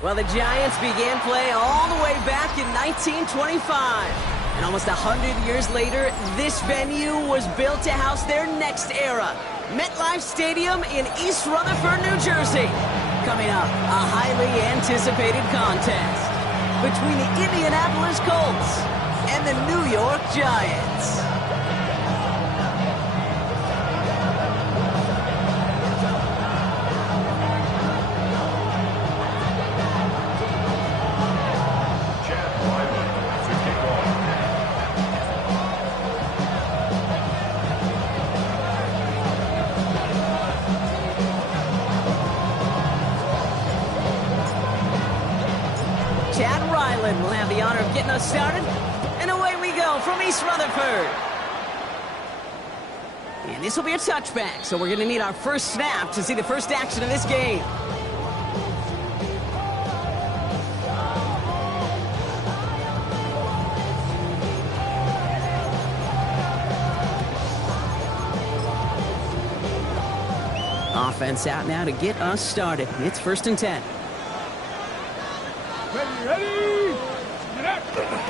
Well, the Giants began play all the way back in 1925. And almost 100 years later, this venue was built to house their next era. MetLife Stadium in East Rutherford, New Jersey. Coming up, a highly anticipated contest between the Indianapolis Colts and the New York Giants. Chad Ryland will have the honor of getting us started. And away we go from East Rutherford. And this will be a touchback, so we're going to need our first snap to see the first action of this game. Offense out now to get us started. It's 1st and 10. Ready!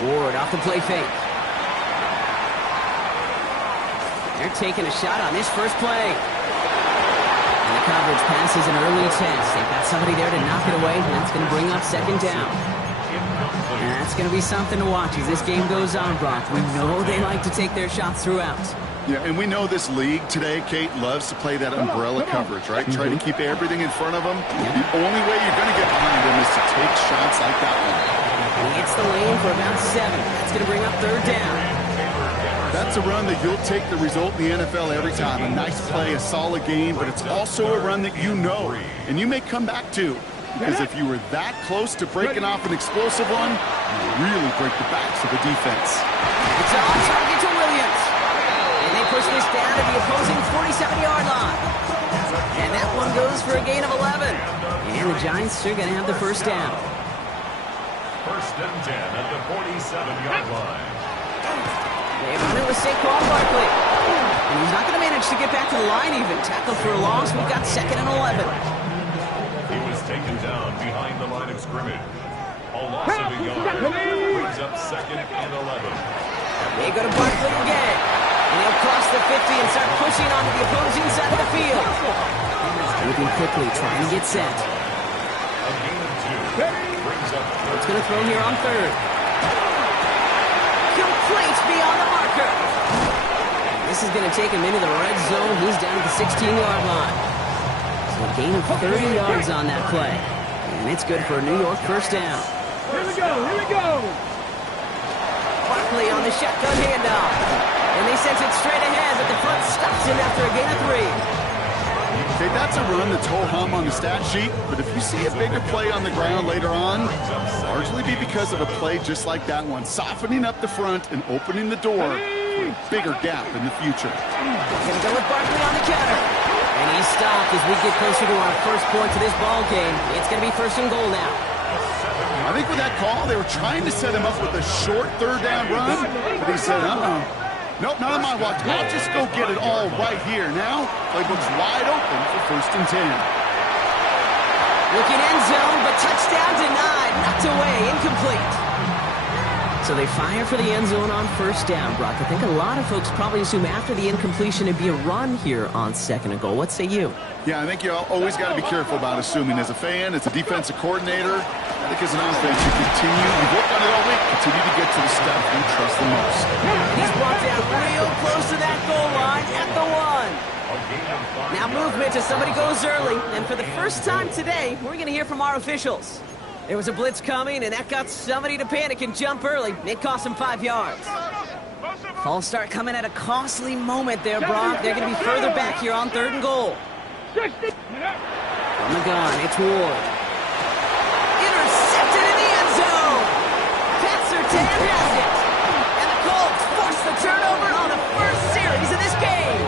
Ward off the play fake. They're taking a shot on this first play. And the coverage passes an early test. They've got somebody there to knock it away, and that's going to bring up 2nd down. And that's going to be something to watch as this game goes on, Brock. We know they like to take their shots throughout. Yeah, and we know this league today, Kate, loves to play that umbrella coverage, right? Try to keep everything in front of them. The only way you're going to get behind them is to take shots like that one. He hits the lane for about 7. That's going to bring up 3rd down. That's a run that you'll take the result in the NFL every time. A nice play, a solid game, but it's also a run that you know, and you may come back to. Because if you were that close to breaking off an explosive one, you really break the backs of the defense. It's on target to Williams. And they push this down to the opposing 47-yard line. And that one goes for a gain of 11. And the Giants are going to have the first down. 1st and 10 at the 47-yard line. They run it with Saquon Barkley. And he's not going to manage to get back to the line even. Tackle for a loss. We've got 2nd and 11. He was taken down behind the line of scrimmage. A loss of a yard brings up 2nd and 11. They go to Barkley again. And he'll cross the 50 and start pushing onto the opposing side of the field. Moving quickly, trying to get set. A gain of 2 brings up It's going to throw here on 3rd. Complete beyond the marker. This is going to take him into the red zone. He's down at the 16-yard line. So a gain of 30 yards on that play. And it's good for a New York first down. Here we go, here we go. Barkley on the shotgun handoff. And they sent it straight ahead, but the front stops him after a gain of 3. Okay, that's a run that's ho-hum on the stat sheet, but if you see a bigger play on the ground later on, largely be because of a play just like that one, softening up the front and opening the door for a bigger gap in the future. Gonna go with Barkley on the counter. And he's stopped as we get closer to our first point to this ball game. It's gonna be 1st and goal now. I think with that call, they were trying to set him up with a short 3rd down run, but he said, nope, not on my watch. I'll just go get it all right here. Now, playbook's wide open for 1st and 10. Looking end zone, but touchdown denied. Knocked away, incomplete. So they fire for the end zone on 1st down, Brock. I think a lot of folks probably assume after the incompletion it'd be a run here on 2nd and goal. What say you? Yeah, I think you always got to be careful about assuming. As a fan, as a defensive coordinator, I think as an offense, you've worked on it all week, continue to get to the stuff you trust the most. He's brought down real close to that goal line at the 1. Now movement as somebody goes early. And for the first time today, we're going to hear from our officials. There was a blitz coming, and that got somebody to panic and jump early. It cost him 5 yards. False start coming at a costly moment there, Brock. They're going to be further back here on 3rd and goal. From the gun, it's Ward. Intercepted in the end zone. Pat Surtain has it. And the Colts force the turnover on the first series of this game.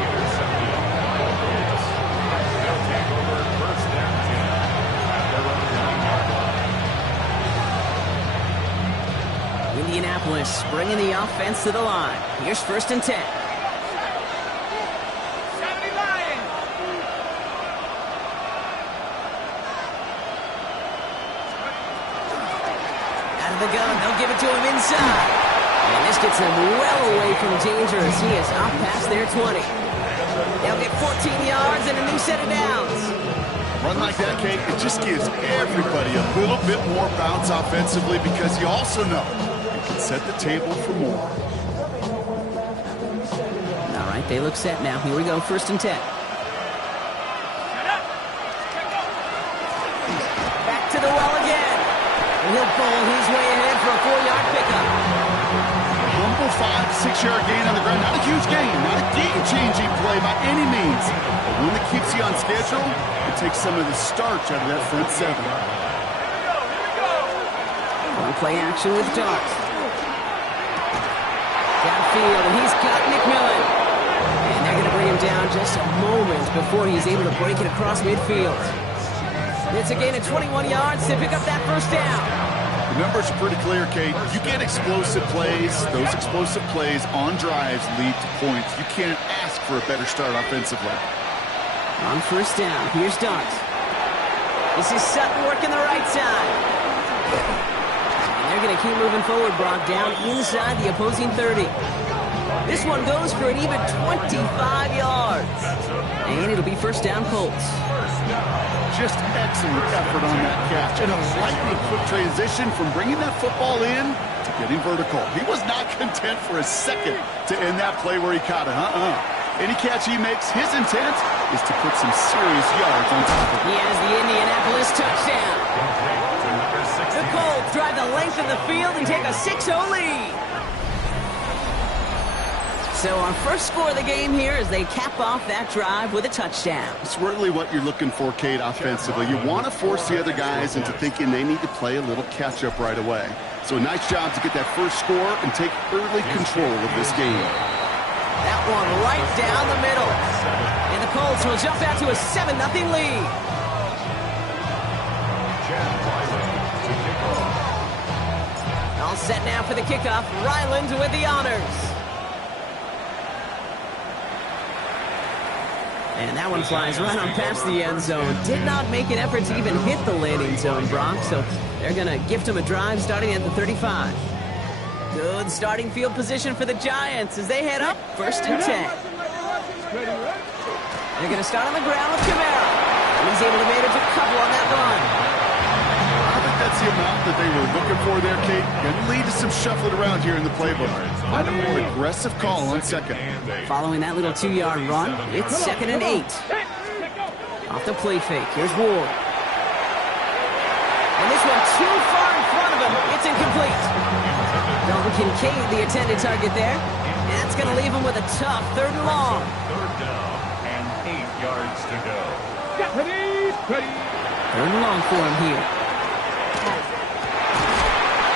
Indianapolis bringing the offense to the line. Here's 1st and 10. the gun. They'll give it to him inside. And this gets him well away from danger as he is up past their 20. They'll get 14 yards and a new set of downs. Run like that, Kate, it just gives everybody a little bit more bounce offensively because you also know you can set the table for more. All right, they look set now. Here we go, 1st and 10. Back to the well again. And he'll bowl his way ahead for a 4-yard pickup. Humble 5-6-yard gain on the ground. Not a huge gain, not a game-changing play by any means. But one that keeps you on schedule and takes some of the starch out of that front 7. On play action with Darts. Downfield, and he's got McMillan. And they're going to bring him down just a moment before he's able to break it across midfield. It's a gain of 21 yards to pick up that 1st down. The numbers are pretty clear, Kate. You get explosive plays. Those explosive plays on drives lead to points. You can't ask for a better start offensively. On 1st down, here's Darts. This is Sutton working the right side. And they're going to keep moving forward, Brock, down inside the opposing 30. This one goes for an even 25 yards. And it'll be 1st down Colts. Just excellent effort on that catch. And a lightning quick transition from bringing that football in to getting vertical. He was not content for a second to end that play where he caught it. Any catch he makes, his intent is to put some serious yards on top of it. He has the Indianapolis touchdown. The Colts drive the length of the field and take a 6-0 lead. So our first score of the game here as they cap off that drive with a touchdown. It's really what you're looking for, Kate, offensively. You want to force the other guys into thinking they need to play a little catch-up right away. So a nice job to get that first score and take early control of this game. That one right down the middle. And the Colts will jump out to a 7-0 lead. All set now for the kickoff. Ryland with the honors. And that one flies right on past the end zone. Did not make an effort to even hit the landing zone, Brock. So they're going to gift him a drive starting at the 35. Good starting field position for the Giants as they head up 1st and 10. They're going to start on the ground with Kamara. And he's able to manage a couple on that run. I think that's the amount that they were looking for there, Kate. Going to lead to some shuffling around here in the playbook. Find a more aggressive call on 2nd. Following that little 2-yard run, it's 2nd and 8. Off the play fake, here's Ward. And this one too far in front of him. It's incomplete. Dalton Kincaid, the intended target there. And that's going to leave him with a tough 3rd and long. 3rd down and 8 yards to go. 3rd and long for him here.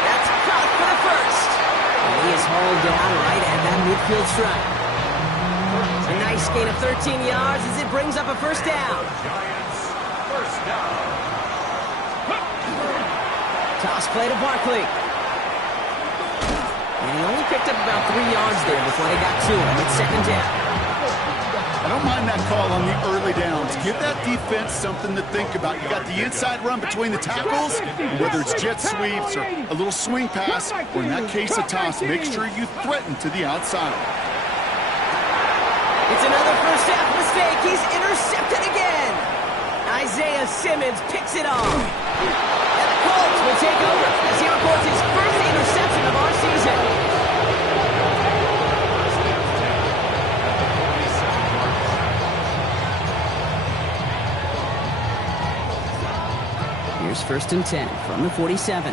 That's caught for the 1st. And he is hauled down right at that midfield stripe. A nice gain of 13 yards as it brings up a 1st down. Giants, 1st down. Toss play to Barkley. And he only picked up about 3 yards there before they got to him. It's 2nd down. I don't mind that call on the early downs. Give that defense something to think about. You got the inside run between the tackles, and whether it's jet sweeps or a little swing pass, or in that case a toss, make sure you threaten to the outside. It's another 1st half mistake. He's intercepted again. Isaiah Simmons picks it off. And the Colts will take over as he records his first interception of our season. Here's 1st and 10 from the 47.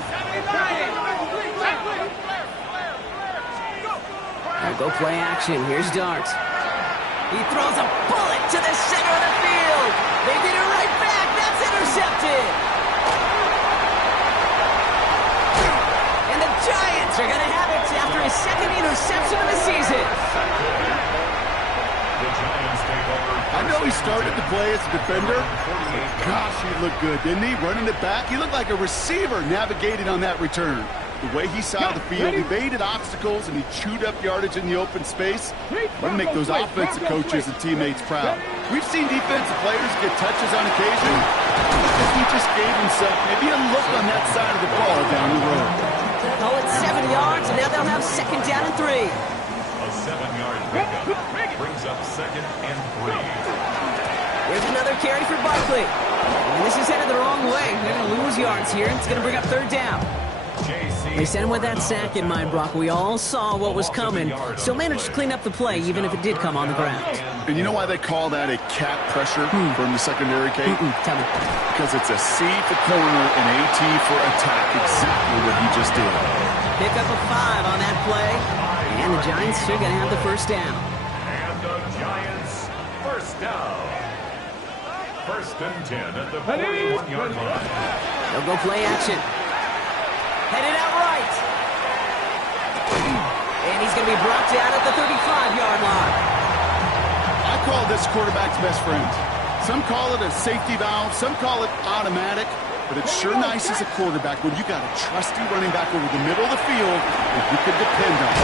Now go play action. Here's Dart. He throws a bullet to the center of the field. They get it right back. That's intercepted. And the Giants are going to have it after his 2nd interception of the season. I know he started to play as a defender. Gosh, he looked good, didn't he? Running it back. He looked like a receiver navigating on that return. The way he saw the field, he evaded obstacles, and he chewed up yardage in the open space. That'll make those offensive coaches and teammates proud. We've seen defensive players get touches on occasion. He just gave himself maybe a look on that side of the ball down the road. Call it 7 yards, and now they'll have second down and 3. A 7-yard pickup brings up second and 3. Here's another carry for Barkley. And this is headed the wrong way. They're going to lose yards here. It's going to bring up third down. They sent him with that sack in mind, Brock. We all saw what was coming. Still managed to clean up the play, even if it did come on the ground. And you know why they call that a cat pressure from the secondary, Kate? Tell me. Because it's a C for corner and AT for attack. Exactly what he just did. Pick up a 5 on that play. And the Giants are going to have the first down. And the Giants first down. First and 10 at the 41-yard line. They'll go play action. Headed out right. And he's going to be brought down at the 35-yard line. I call this quarterback's best friend. Some call it a safety valve. Some call it automatic. But it's sure nice as a quarterback when you got a trusty running back over the middle of the field that you can depend on.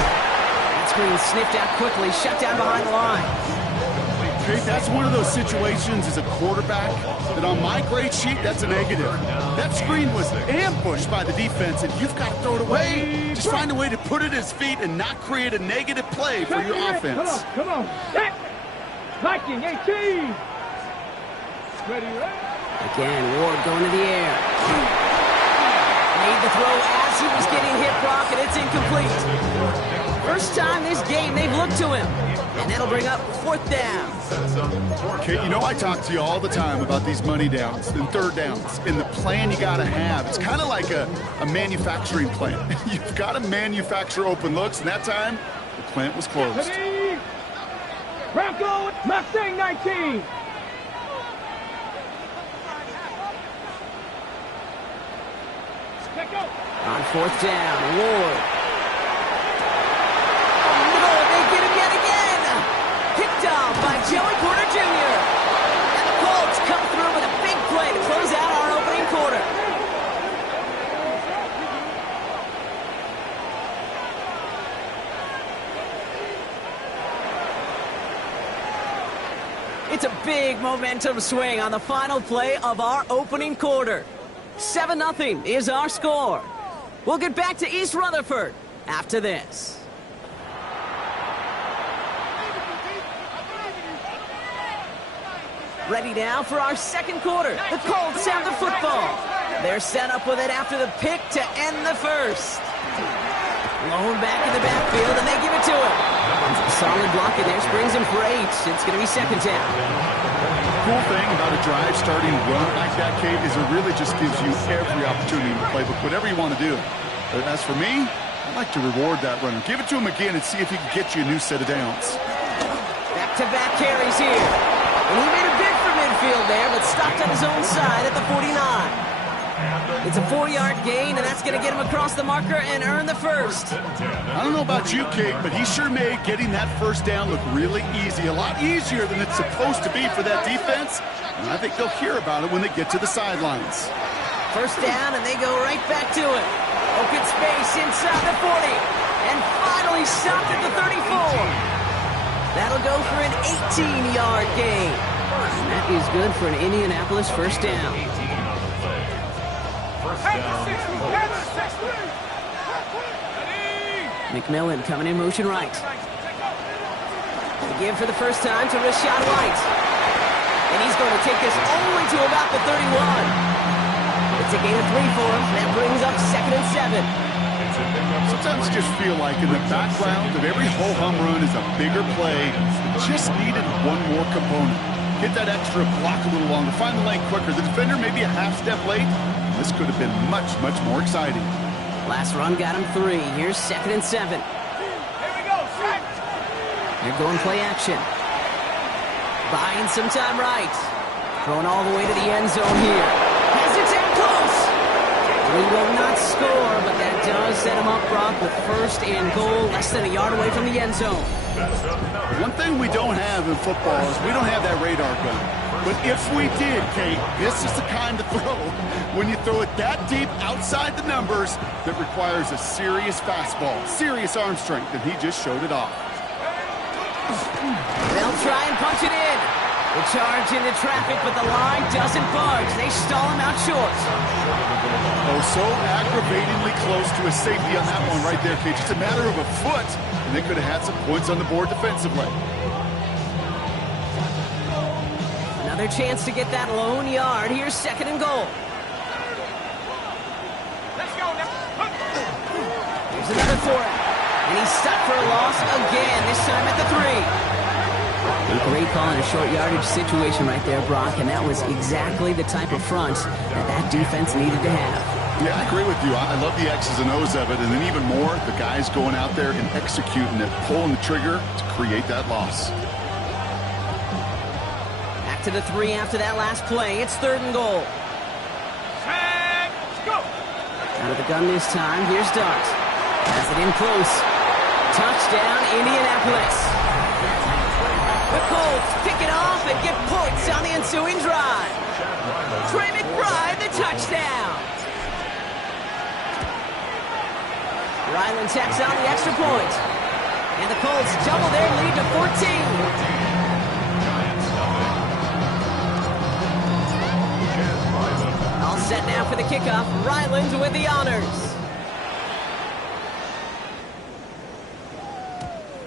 That screen sniffed out quickly, shut down behind the line. Kate, that's one of those situations as a quarterback that on my grade sheet, that's a negative. That screen was ambushed by the defense, and you've got to throw it away. Just find a way to put it at his feet and not create a negative play for your offense. Come on. Viking 18. Ready, Again, Ward going to the air. Made the throw as he was getting hit, Brock, and it's incomplete. First time this game they've looked to him. And that'll bring up fourth down. Okay, you know I talk to you all the time about these money downs and third downs and the plan you got to have. It's kind of like a manufacturing plant. You've got to manufacture open looks, and that time, the plant was closed. Bronco Mustang 19. On fourth down, Ward. They get him yet again. Picked off by Joey Porter Jr. And the Colts come through with a big play to close out our opening quarter. It's a big momentum swing on the final play of our opening quarter. 7-0 is our score. We'll get back to East Rutherford after this. Ready now for our second quarter. The Colts have the football. They're set up with it after the pick to end the first. Blown back in the backfield, and they give it to him. Solid block in there, springs him for 8. It's going to be second down. Cool thing about a drive starting run like that, Kate, is it really just gives you every opportunity in the playbook, whatever you want to do. But as for me, I'd like to reward that runner. Give it to him again and see if he can get you a new set of downs. Back-to-back carries here. And he made a bid for midfield there, but stopped on his own side at the 49. It's a 4-yard gain, and that's going to get him across the marker and earn the first. I don't know about you, Kate, but he sure made getting that first down look really easy. A lot easier than it's supposed to be for that defense. And I think they'll hear about it when they get to the sidelines. First down, and they go right back to it. Open space inside the 40. And finally stopped at the 34. That'll go for an 18-yard gain. And that is good for an Indianapolis first down. McMillan coming in motion right. They give for the first time to Rashad White. And he's going to take this only to about the 31. It's a gain of 3 for him. That brings up second and 7. Sometimes just feel like in the background of every ho-hum run is a bigger play. Just needed one more component. Get that extra block a little longer. Find the lane quicker. The defender maybe a half step late. This could have been much, much more exciting. Last run got him 3. Here's second and 7. Here we go, strike. They're going play action. Buying some time right. Throwing all the way to the end zone here. Has it down close. He will not score, but that does set him up, Brock, with first and goal, less than a yard away from the end zone. One thing we don't have in football is we don't have that radar gun. But if we did, Kate, this is the kind of throw when you throw it that deep outside the numbers that requires a serious fastball, serious arm strength, and he just showed it off. They'll try and punch it in. The charge into traffic, but the line doesn't budge. They stall him out short. Oh, so aggravatingly close to a safety on that one right there, Kate. Just a matter of a foot, and they could have had some points on the board defensively. Another chance to get that lone yard. Here's second and goal. Let's go now. Here's another for him. And he's stuck for a loss again, this time at the 3. A great call in a short yardage situation right there, Brock, and that was exactly the type of front that defense needed to have. Yeah, I agree with you. I love the X's and O's of it, and then even more, the guys going out there and executing it, pulling the trigger to create that loss. Back to the 3 after that last play. It's third and goal. Let's go. Out of the gun this time. Here's Dart. Has it in close. Touchdown, Indianapolis. The Colts pick it off and get points on the ensuing drive. Trey McBride, the touchdown. Ryland tacks on the extra point. And the Colts double their lead to 14. All set now for the kickoff. Ryland with the honors.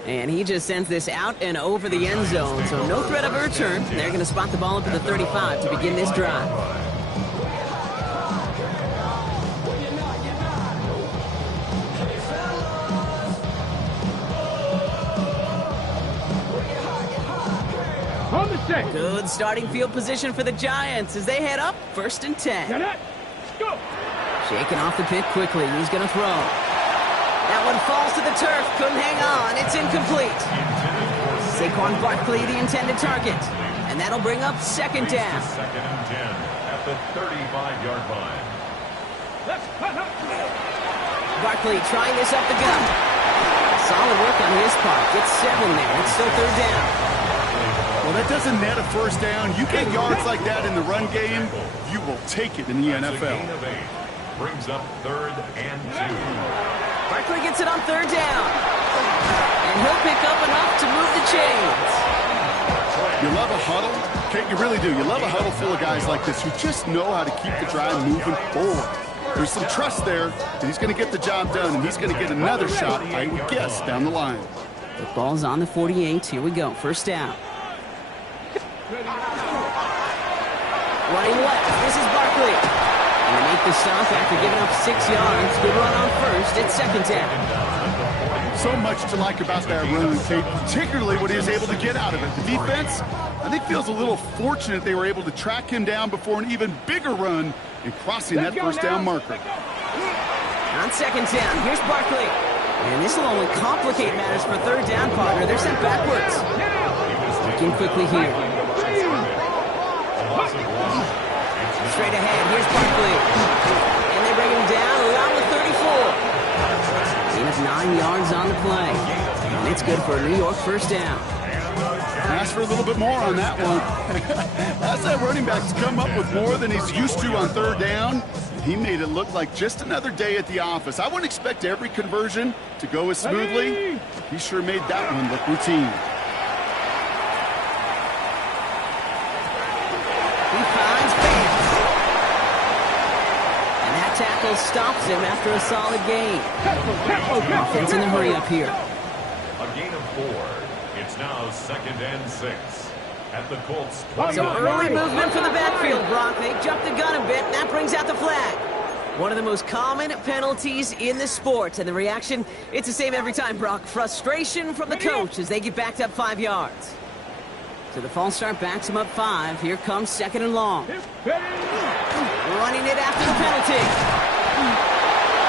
And he just sends this out and over the end zone, so no threat of a return. They're going to spot the ball up at the 35 to begin this drive. On the set. Good starting field position for the Giants as they head up 1st and 10. Get it. Go. Shaking off the pit quickly. He's going to throw. That one falls to the turf. Couldn't hang on. It's incomplete. Saquon Barkley, the intended target. And that'll bring up second down. Second and 10 at the 35-yard line. Let's cut up. Barkley trying this up the gut. Solid work on his part. Gets 7 there. It's still third down. Well, that doesn't net a first down. You get yards like that in the run game, you will take it in the NFL. Brings up 3rd and 2. Barkley gets it on third down. And he'll pick up enough to move the chains. You love a huddle? Kate, you really do. You love a huddle full of guys like this who just know how to keep the drive moving forward. There's some trust there that he's going to get the job done, and he's going to get another shot, I would guess, down the line. The ball's on the 48. Here we go. First down. Running left. This is Barkley. And they make the stop after giving up 6 yards. Good run on first. It's second down. So much to like about that run, Kate, particularly what he was able to get out of it. The defense, I think, feels a little fortunate they were able to track him down before an even bigger run and crossing that first down marker. On second down, here's Barkley. And this will only complicate matters for third down, partner. They're sent backwards. Looking quickly here. Straight ahead, here's Barkley. And they bring him down around the 34. Gain of 9 yards on the play. And it's good for a New York first down. Ask for a little bit more on that one. As that running back's come up with more than he's used to on third down, he made it look like just another day at the office. I wouldn't expect every conversion to go as smoothly. He sure made that one look routine. He finds Vance. And that tackle stops him after a solid gain. Offense in the hurry up here. A gain of 4. It's now 2nd and 6 at the Colts. So early movement from the backfield, Brock. They jumped the gun a bit, and that brings out the flag. One of the most common penalties in the sport, and the reaction, it's the same every time, Brock. Frustration from the coach as they get backed up 5 yards. So the false start backs him up 5. Here comes second and long. Running it after the penalty.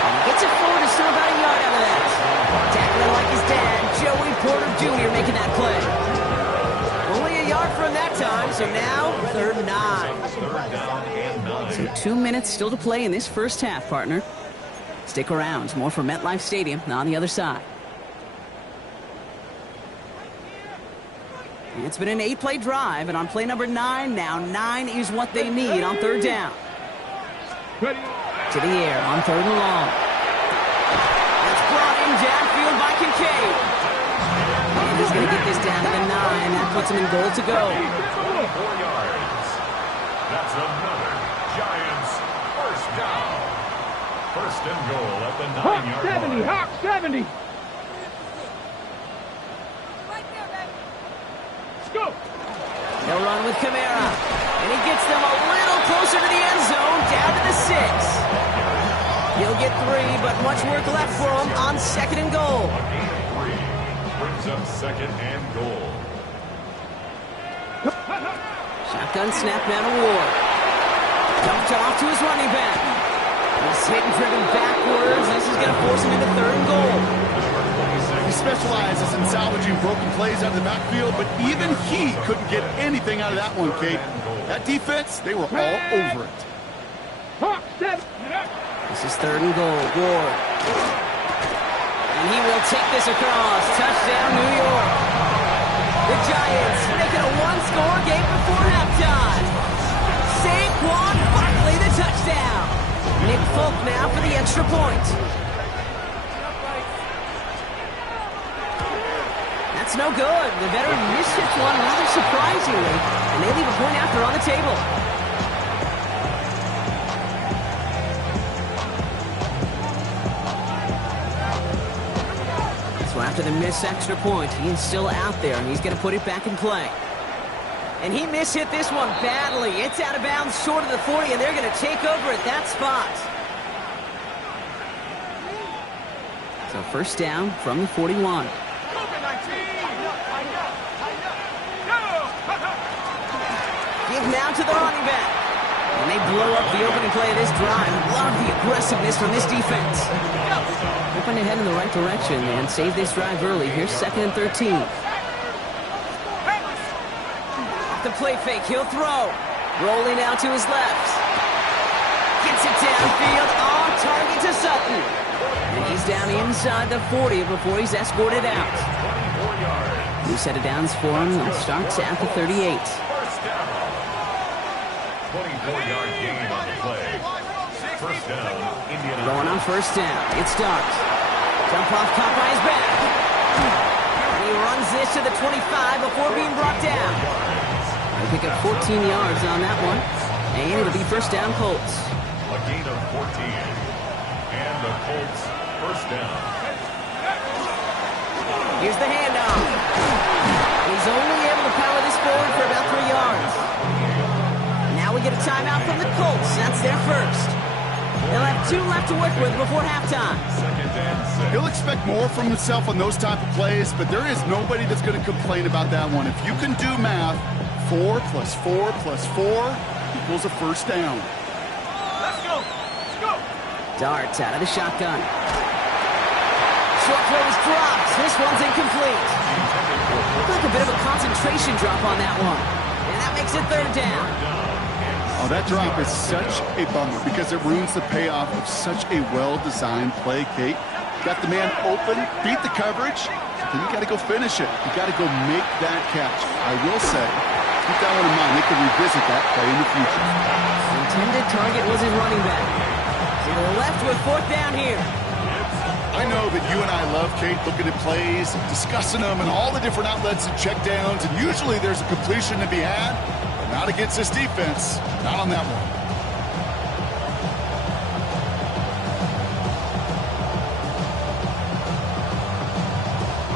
And he gets it forward to still about a yard out of that. Tackling like his dad, Joey Porter Jr. making that play. Only a yard from that time, so now 3rd and 9. Third down and 9. So 2 minutes still to play in this first half, partner. Stick around. More from MetLife Stadium on the other side. It's been an 8-play drive, and on play number 9 now, 9 is what they need on third down. To the air on 3rd and long. That's brought in downfield by Kincaid. And he's going to get this down to the 9. That puts him in goal to go. 24 yards. That's another Giants first down. First and goal at the 9-yard line. Hawk 70. Go. They'll run with Kamara. And he gets them a little closer to the end zone, down to the 6. He'll get 3, but much work left for him on second and goal. A gain of 3 brings up second and goal. Shotgun snap, man of war. Dumped off to his running back. He's hit and driven backwards. This is going to force him into third and goal. He specializes in salvaging broken plays out of the backfield, but even he couldn't get anything out of that one, Kate. That defense, they were all over it. Hawk 7. This is third and goal. Ward. And he will take this across. Touchdown, New York. The Giants make it a one-score game before halftime. Saquon Barkley, the touchdown. Nick Folk now for the extra point. That's no good. The veteran mishits one rather surprisingly, and they leave a point after on the table. So after the missed extra point, he is still out there, and he's going to put it back in play. And he mishit this one badly. It's out of bounds short of the 40, and they're going to take over at that spot. So first down from the 41. Give now to the running back. And they blow up the opening play of this drive. Love the aggressiveness from this defense. Hoping to head in the right direction and save this drive early. Here's second and 13. The play fake, he'll throw. Rolling out to his left. Gets it downfield, on target to Sutton. And he's down inside the 40 before he's escorted out. New set of downs for him. It starts at the 38. 24-yard gain on the play. First down, Indiana. Going on first down. It's Starks. Jump off, caught by his back. And he runs this to the 25 before being brought down. They pick up 14 yards on that one. And it'll be first down Colts. A gain of 14. And the Colts first down. Here's the handoff. He's only able to power this forward for about 3 yards. Now we get a timeout from the Colts. That's their first. They'll have 2 left to work with before halftime. Second and 6. He'll expect more from himself on those type of plays, but there is nobody that's going to complain about that one. If you can do math, 4 plus 4 plus 4 equals a first down. Let's go. Let's go. Darts out of the shotgun. Short throw is dropped. This one's incomplete. Looked like a bit of a concentration drop on that one. And that makes it third down. Oh, that drop is such a bummer because it ruins the payoff of such a well-designed play, Kate. Got the man open, beat the coverage, then you got to go finish it. You got to go make that catch. I will say, keep that one in mind. They can revisit that play in the future. The intended target was his running back. To the left with fourth down here. I know that you and I love, Kate, looking at plays, discussing them, and all the different outlets and checkdowns, and usually there's a completion to be had. Not against this defense. Not on that one.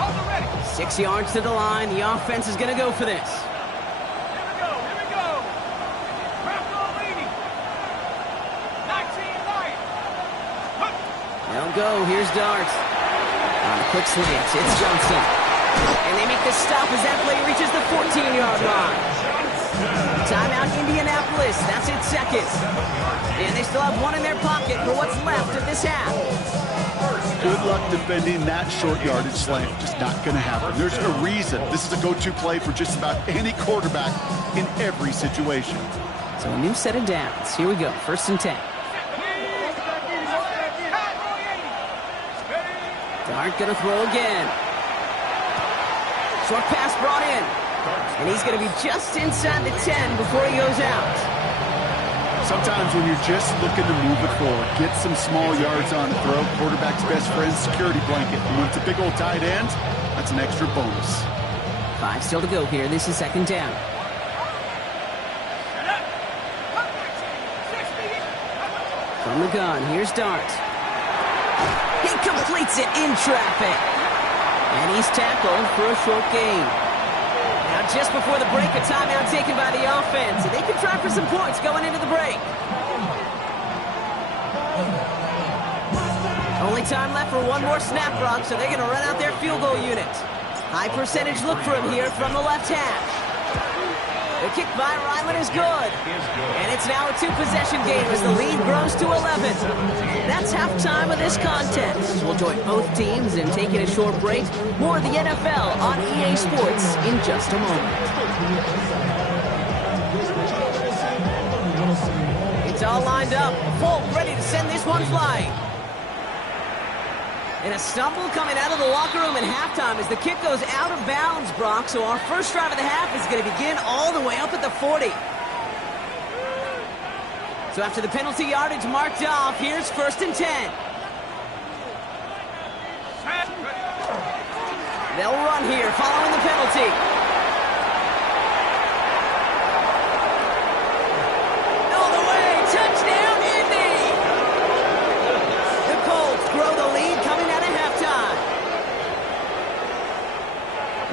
Hold it ready. 6 yards to the line. The offense is going to go for this. Here we go. Here we go. Crafton leading. 19 right. They'll go. Here's Darts. On a quick slant. It's Johnson. And they make the stop as that play reaches the 14-yard line. Timeout Indianapolis. That's its second. And they still have one in their pocket for what's left of this half. Good luck defending that short yardage slant. Just not going to happen. There's a reason. This is a go-to play for just about any quarterback in every situation. So a new set of downs. Here we go. First and 10. Dart going to throw again. Short pass brought in. And he's going to be just inside the 10 before he goes out. Sometimes when you're just looking to move it forward, get some small yards on the throw, quarterback's best friend, security blanket. And when it's a big old tight end, that's an extra bonus. 5 still to go here. This is second down. From the gun, here's Dart. He completes it in traffic. And he's tackled for a short gain. Now just before the break, a timeout taken by the offense. And they can try for some points going into the break. Only time left for one more snap, Brock, so they're going to run out their field goal unit. High percentage look for him here from the left hash. The kick by Ryland is good. And it's now a 2-possession game as the lead grows to 11. That's halftime of this contest. We'll join both teams in taking a short break. More of the NFL on EA Sports in just a moment. It's all lined up. Folk ready to send this one flying. And a stumble coming out of the locker room at halftime as the kick goes out of bounds, Brock. So our first drive of the half is going to begin all the way up at the 40. So after the penalty yardage marked off, here's 1st and 10. They'll run here following the penalty. All the way, touchdown, Indy! The Colts grow the lead coming out of halftime.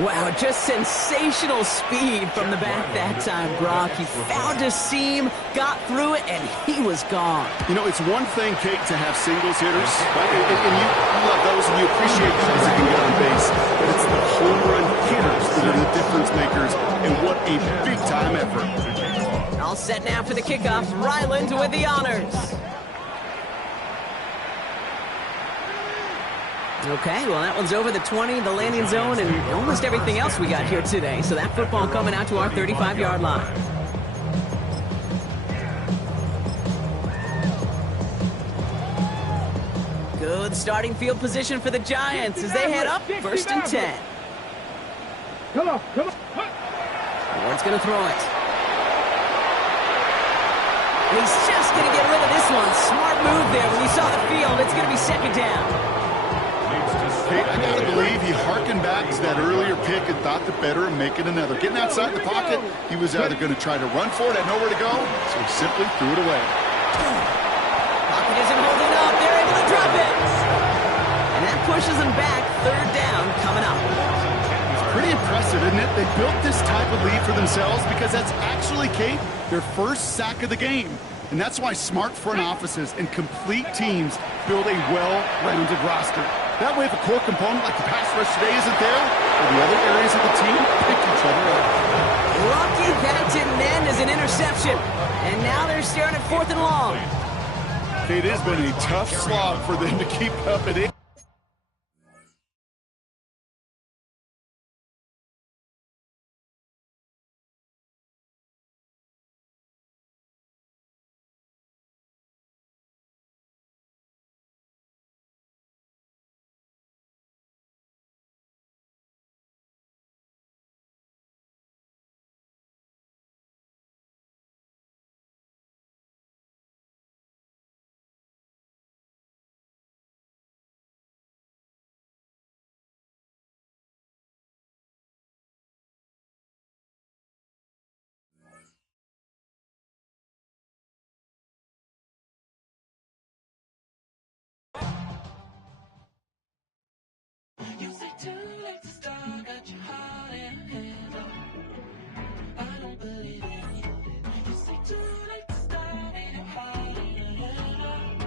Wow, just sensational speed from the back that time, Brock. He found a seam, got through it, and he was gone. You know, it's one thing, Kate, to have singles hitters, right? And you love those and you appreciate guys that can get on base. But it's the home run hitters that are the difference makers, and what a big-time effort. All set now for the kickoff. Ryland with the honors. Okay, well, that one's over the 20, the landing zone, and almost everything else we got here today. So that football coming out to our 35-yard line. Good starting field position for the Giants as they head up 1st and 10. Come on. Ward's going to throw it. And he's just going to get rid of this one. Smart move there when you saw the field. It's going to be second down. Hey, I got to believe he harkened back to that earlier pick and thought the better of making another. Getting outside the pocket, he was either going to try to run for it, had nowhere to go, so he simply threw it away. Pocket isn't holding up. They're able to drop it. And that pushes them back. 3rd down coming up. It's pretty impressive, isn't it? They built this type of lead for themselves because that's actually, Kate, their first sack of the game. And that's why smart front offices and complete teams build a well-rounded roster. That way, if a core component like the pass rush today isn't there, or the other areas of the team pick each other up. Lucky that didn't end as an interception. And now they're staring at 4th and long. It has been a tough slog for them to keep up at it. You say too late to start, got your heart in hand. I don't believe it. You say too late to start, ain't your heart in hand.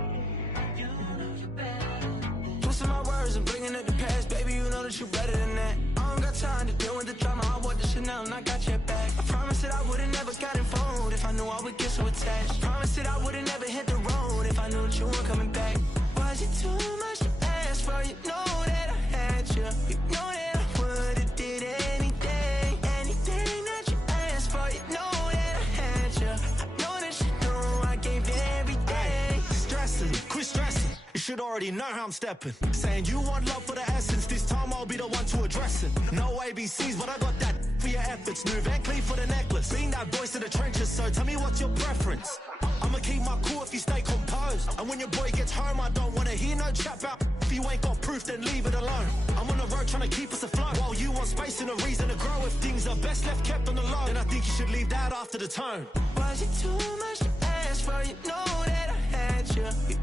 You know you better. Twisting my words and bringing up the past, baby. You know that you better than that. I don't got time to deal with the drama. I want the Chanel and I got your back. I promise that I would've never got involved if I knew I would get so attached. I promise that I would've never hit the road if I knew that you weren't coming back. Was it too much to ask for? You know that I had you. You know that I would've did anything that you asked for. You know that I had you. I know that you know I gave everything. Stressing, quit stressing. You should already know how I'm stepping. Saying you want love for the essence. This time I'll be the one to address it. No ABCs, but I got that for your efforts. New Van Cleef for the necklace. Being that voice in the trenches, so tell me what's your preference. I'ma keep my cool if you stay composed. And when your boy gets home, I don't wanna hear no chat about if you ain't got proof, then leave it alone. I'm on the road trying to keep us afloat, while you want space and a reason to grow. If things are best left kept on the low, then I think you should leave that after the tone. Was it too much to ask for? You know that I had you.